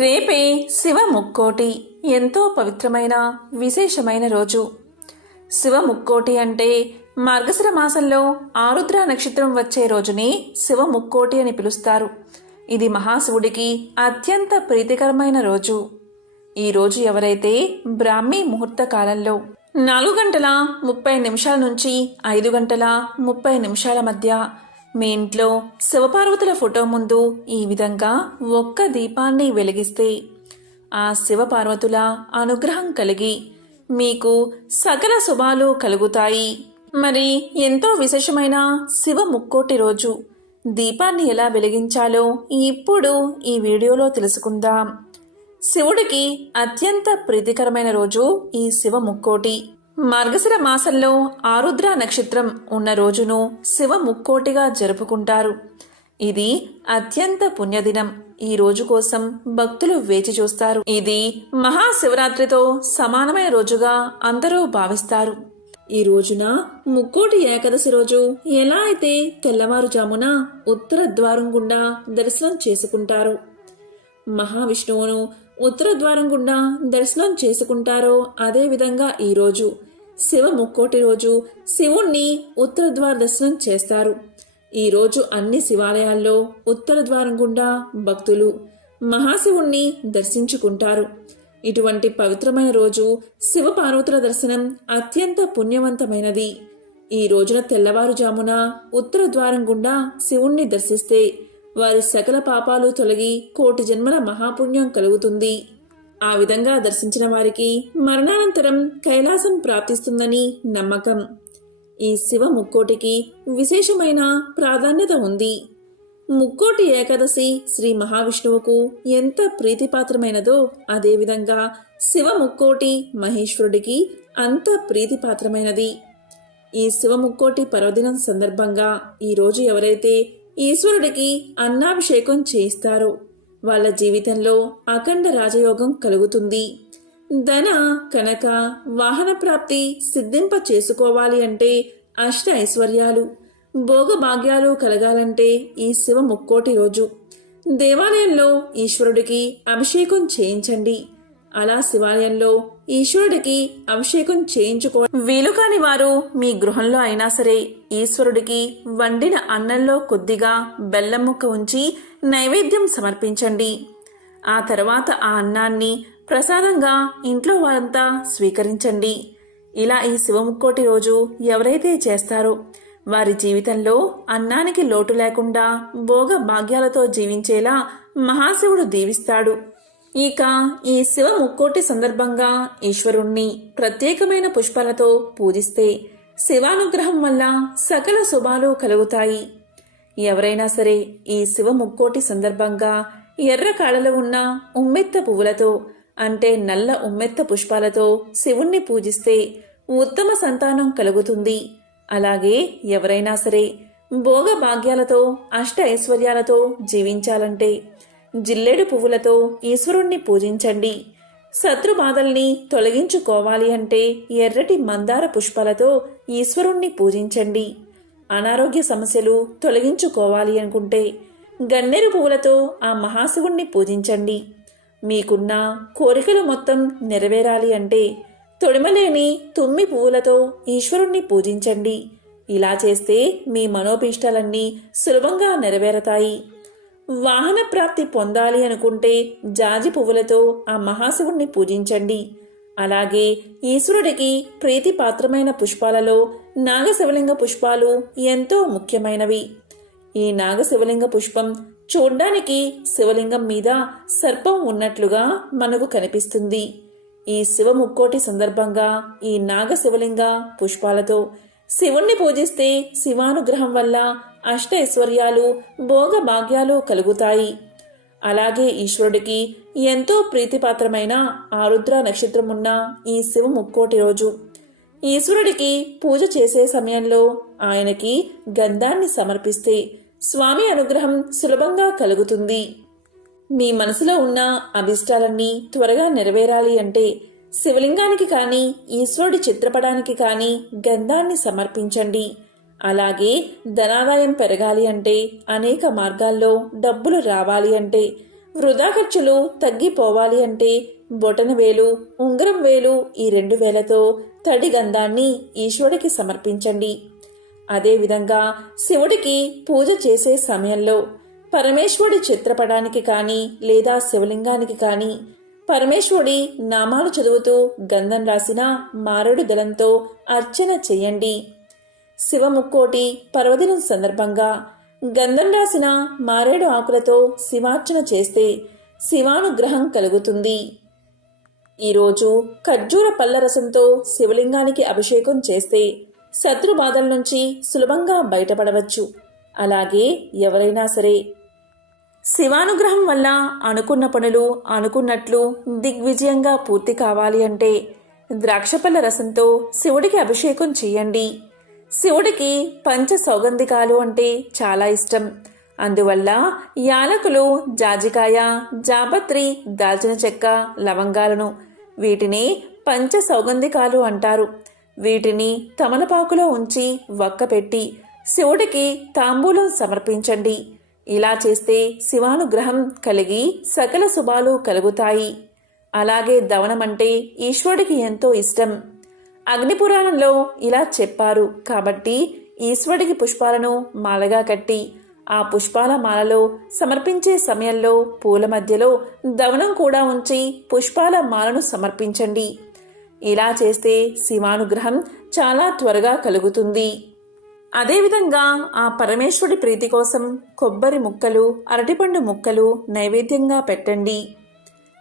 రేపే శివ ముక్కోటి ఎంతో పవిత్రమైన విశేషమైన రోజు. శివ ముక్కోటి అంటే మార్గశిర మాసంలో ఆరుద్ర నక్షత్రం వచ్చే రోజుని శివ ముక్కోటి అని పిలుస్తారు. ఇది మహాశివుడికి అత్యంత ప్రీతికరమైన రోజు. ఈ రోజు ఎవరైతే బ్రాహ్మీ ముహూర్త కాలంలో 4:30 నుంచి 5:30 మధ్య మీ ఇంట్లో శివపార్వతుల ఫోటో ముందు ఈ విధంగా ఒక్క దీపాన్ని వెలిగిస్తే ఆ శివపార్వతుల అనుగ్రహం కలిగి మీకు సకల శుభాలు కలుగుతాయి. మరి ఎంతో విశేషమైన శివ ముక్కోటి రోజు దీపాన్ని ఎలా వెలిగించాలో ఇప్పుడు ఈ వీడియోలో తెలుసుకుందాం. శివుడికి అత్యంత ప్రీతికరమైన రోజు ఈ శివ ముక్కోటి. మార్గశిర మాసంలో ఆరుద్ర నక్షత్రం ఉన్న రోజును శివ ముక్కోటిగా జరుపుకుంటారు. ఇది అత్యంత పుణ్యదినం. ఈ రోజు కోసం భక్తులు వేచి చూస్తారు. ఇది మహాశివరాత్రితో సమానమైన రోజుగా అందరూ భావిస్తారు. ఈ రోజున ముక్కోటి ఏకాదశి రోజు ఎలా అయితే తెల్లవారుజామున ఉత్తర ద్వారం గుండా దర్శనం చేసుకుంటారో, మహావిష్ణువును ఉత్తర ద్వారం గుండా దర్శనం చేసుకుంటారో అదేవిధంగా ఈరోజు శివ ముక్కోటి రోజు శివుణ్ణి ఉత్తర ద్వార దర్శనం చేస్తారు. ఈరోజు అన్ని శివాలయాల్లో ఉత్తర ద్వారం గుండా భక్తులు మహాశివుణ్ణి దర్శించుకుంటారు. ఇటువంటి పవిత్రమైన రోజు శివ పార్వతుల దర్శనం అత్యంత పుణ్యవంతమైనది. ఈ రోజున తెల్లవారుజామున ఉత్తర ద్వారం గుండా శివుణ్ణి దర్శిస్తే వారి సకల పాపాలు తొలగి కోటి జన్మల మహాపుణ్యం కలుగుతుంది. ఆ విధంగా దర్శించిన వారికి మరణానంతరం కైలాసం ప్రాప్తిస్తుందని నమ్మకం. ఈ శివ ముక్కోటికి విశేషమైన ప్రాధాన్యత ఉంది. ముక్కోటి ఏకాదశి శ్రీ మహావిష్ణువుకు ఎంత ప్రీతిపాత్రమైనదో అదేవిధంగా శివ ముక్కోటి మహేశ్వరుడికి అంత ప్రీతిపాత్రమైనది. ఈ శివ ముక్కోటి పర్వదినం సందర్భంగా ఈరోజు ఎవరైతే ఈశ్వరుడికి అన్నాభిషేకం చేయిస్తారో వాళ్ళ జీవితంలో అఖండ రాజయోగం కలుగుతుంది. ధన కనక వాహన ప్రాప్తి సిద్ధింప చేసుకోవాలి అంటే అష్ట ఐశ్వర్యాలు భోగభాగ్యాలు కలగాలంటే ఈ శివ ముక్కోటి రోజు దేవాలయంలో ఈశ్వరుడికి అభిషేకం చేయించండి. అలా శివాలయంలో ఈశ్వరుడికి అభిషేకం చేయించుకో వీలు కాని వారు మీ గృహంలో అయినా సరే ఈశ్వరుడికి వండిన అన్నంలో కొద్దిగా బెల్లం ముక్క ఉంచి నైవేద్యం సమర్పించండి. ఆ తర్వాత ఆ అన్నాన్ని ప్రసాదంగా ఇంట్లో వారంతా స్వీకరించండి. ఇలా ఈ శివ ముక్కోటి రోజు ఎవరైతే చేస్తారో వారి జీవితంలో అన్నానికి లోటు లేకుండా భోగ భాగ్యాలతో జీవించేలా మహాశివుడు దీవిస్తాడు. ఇక ఈ శివ ముక్కోటి సందర్భంగా ఈశ్వరుణ్ణి ప్రత్యేకమైన పుష్పాలతో పూజిస్తే శివానుగ్రహం వల్ల సకల శుభాలు కలుగుతాయి. ఎవరైనా సరే ఈ శివ ముక్కోటి సందర్భంగా ఎర్ర కాడలు ఉన్న ఉమ్మెత్త పువ్వులతో అంటే నల్ల ఉమ్మెత్త పుష్పాలతో శివుణ్ణి పూజిస్తే ఉత్తమ సంతానం కలుగుతుంది. అలాగే ఎవరైనా సరే భోగ భాగ్యాలతో అష్ట ఐశ్వర్యాలతో జీవించాలంటే జిల్లేడు పువ్వులతో ఈశ్వరుణ్ణి పూజించండి. శత్రు బాధల్ని తొలగించుకోవాలి అంటే ఎర్రటి మందార పుష్పాలతో ఈశ్వరుణ్ణి పూజించండి. అనారోగ్య సమస్యలు తొలగించుకోవాలి అనుకుంటే గన్నేరు పువ్వులతో ఆ మహాశివుణ్ణి పూజించండి. మీకున్న కోరికలు మొత్తం నెరవేరాలి అంటే తొడిమలేని తుమ్మి పువ్వులతో ఈశ్వరుణ్ణి పూజించండి. ఇలా చేస్తే మీ మనోభీష్టాలన్నీ సులభంగా నెరవేరతాయి. వాహన ప్రాప్తి పొందాలి అనుకుంటే జాజి పువ్వులతో ఆ మహాశివుణ్ణి పూజించండి. అలాగే ఈశ్వరుడికి ప్రీతిపాత్రమైన పుష్పాలలో నాగశివలింగ పుష్పాలు ఎంతో ముఖ్యమైనవి. ఈ నాగశివలింగ పుష్పం చూడ్డానికి శివలింగం మీద సర్పం ఉన్నట్లుగా మనకు కనిపిస్తుంది. ఈ శివ ముక్కోటి సందర్భంగా ఈ నాగశివలింగ పుష్పాలతో శివుణ్ణి పూజిస్తే శివానుగ్రహం వల్ల అష్ట ఐశ్వర్యాలు భోగ భాగ్యాలు కలుగుతాయి. అలాగే ఈశ్వరుడికి ఎంతో ప్రీతిపాత్రమైన ఆరుద్ర నక్షత్రం ఉన్న ఈ శివ ముక్కోటి రోజు ఈశ్వరుడికి పూజ చేసే సమయంలో ఆయనకి గంధాన్ని సమర్పిస్తే స్వామి అనుగ్రహం సులభంగా కలుగుతుంది. మీ మనసులో ఉన్న అభిష్టాలన్నీ త్వరగా నెరవేరాలి అంటే శివలింగానికి కానీ ఈశ్వరుడి చిత్రపటానికి కానీ గంధాన్ని సమర్పించండి. అలాగే ధనాదాయం పెరగాలి అంటే, అనేక మార్గాల్లో డబ్బులు రావాలి అంటే వృధా ఖర్చులు తగ్గిపోవాలి అంటే బొటన వేలు, ఉంగరం వేలు ఈ 2 వేలతో తడి గంధాన్ని ఈశ్వరుడికి సమర్పించండి. అదేవిధంగా శివుడికి పూజ చేసే సమయంలో పరమేశ్వరుడి చిత్రపటానికి కానీ లేదా శివలింగానికి కానీ పరమేశ్వరుడి నామాలు చదువుతూ గంధం రాసిన మారేడు దళంతో అర్చన చెయ్యండి. శివముక్కోటి పర్వదినం సందర్భంగా గంధం రాసిన మారేడు ఆకులతో శివార్చన చేస్తే శివానుగ్రహం కలుగుతుంది. ఈరోజు ఖర్జూర పళ్ళ రసంతో శివలింగానికి అభిషేకం చేస్తే శత్రు బాధల నుంచి సులభంగా బయటపడవచ్చు. అలాగే ఎవరైనా సరే శివానుగ్రహం వల్ల అనుకున్న పనులు అనుకున్నట్లు దిగ్విజయంగా పూర్తి కావాలి అంటే ద్రాక్షపళ్ళ రసంతో శివుడికి అభిషేకం చేయండి. శివుడికి పంచ సౌగంధికాలు అంటే చాలా ఇష్టం. అందువల్ల యాలకులు, జాజికాయ, జాపత్రి, దాల్చిన చెక్క, లవంగాలను వీటిని పంచ సౌగంధికాలు అంటారు. వీటిని తమలపాకులో ఉంచి వక్కపెట్టి శివుడికి తాంబూలం సమర్పించండి. ఇలా చేస్తే శివానుగ్రహం కలిగి సకల శుభాలు కలుగుతాయి. అలాగే దవనం అంటే ఈశ్వరుడికి ఎంతో ఇష్టం. అగ్నిపురాణంలో ఇలా చెప్పారు కాబట్టి ఈశ్వరుడికి పుష్పాలను మాలగా కట్టి ఆ పుష్పాల మాలలో సమర్పించే సమయంలో పూల మధ్యలో దవనం కూడా ఉంచి పుష్పాల మాలను సమర్పించండి. ఇలా చేస్తే శివానుగ్రహం చాలా త్వరగా కలుగుతుంది. అదేవిధంగా ఆ పరమేశ్వరుడి ప్రీతి కోసం కొబ్బరి ముక్కలు, అరటిపండు ముక్కలు నైవేద్యంగా పెట్టండి.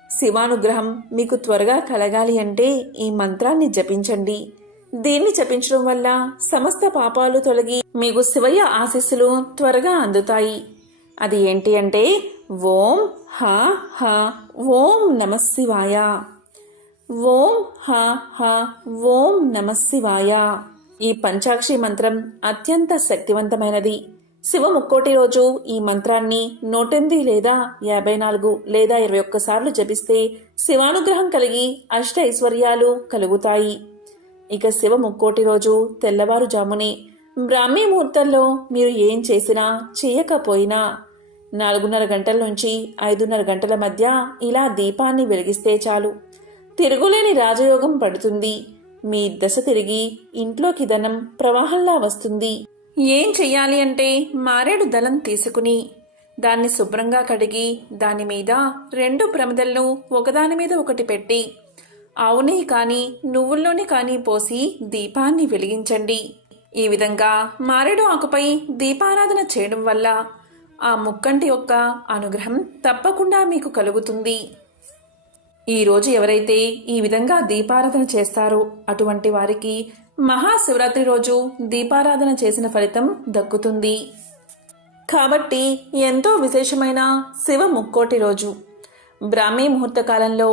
శివానుగ్రహం మీకు త్వరగా కలగాలి అంటే ఈ మంత్రాన్ని జపించండి. దీన్ని జపించడం వల్ల సమస్త పాపాలు తొలగి మీకు శివయ్య ఆశీస్సులు త్వరగా అందుతాయి. అది ఏంటి అంటే ఓం హ హ ఓం నమ శివాయ, ఓం హ హ ఓం నమ శివాయ. ఈ పంచాక్షి మంత్రం అత్యంత శక్తివంతమైనది. శివ ముక్కోటి రోజు ఈ మంత్రాన్ని 108 లేదా 54 లేదా 21 సార్లు జపిస్తే శివానుగ్రహం కలిగి అష్ట ఐశ్వర్యాలు కలుగుతాయి. ఇక శివ ముక్కోటి రోజు తెల్లవారుజామునే బ్రాహ్మీ ముహూర్తంలో మీరు ఏం చేసినా చేయకపోయినా 4:30 గంటల నుంచి 5:30 గంటల మధ్య ఇలా దీపాన్ని వెలిగిస్తే చాలు. తిరుగులేని రాజయోగం పడుతుంది. మీ దశ తిరిగి ఇంట్లోకి ధనం ప్రవాహంలా వస్తుంది. ఏం చెయ్యాలి అంటే మారేడు దళం తీసుకుని దాన్ని శుభ్రంగా కడిగి దాని మీద 2 ప్రమిదలను ఒకదాని మీద ఒకటి పెట్టి ఆవు నెయ్యి కానీ నువ్వుల్లోని కానీ పోసి దీపాన్ని వెలిగించండి. ఈ విధంగా మారేడు ఆకుపై దీపారాధన చేయడం వల్ల ఆ ముక్కంటి యొక్క అనుగ్రహం తప్పకుండా మీకు కలుగుతుంది. ఈరోజు ఎవరైతే ఈ విధంగా దీపారాధన చేస్తారో అటువంటి వారికి మహాశివరాత్రి రోజు దీపారాధన చేసిన ఫలితం దక్కుతుంది. కాబట్టి ఎంతో విశేషమైన శివ ముక్కోటి రోజు బ్రాహ్మీ ముహూర్త కాలంలో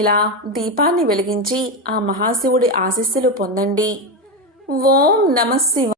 ఇలా దీపాన్ని వెలిగించి ఆ మహాశివుడి ఆశీస్సులు పొందండి. ఓం నమః శివాయ.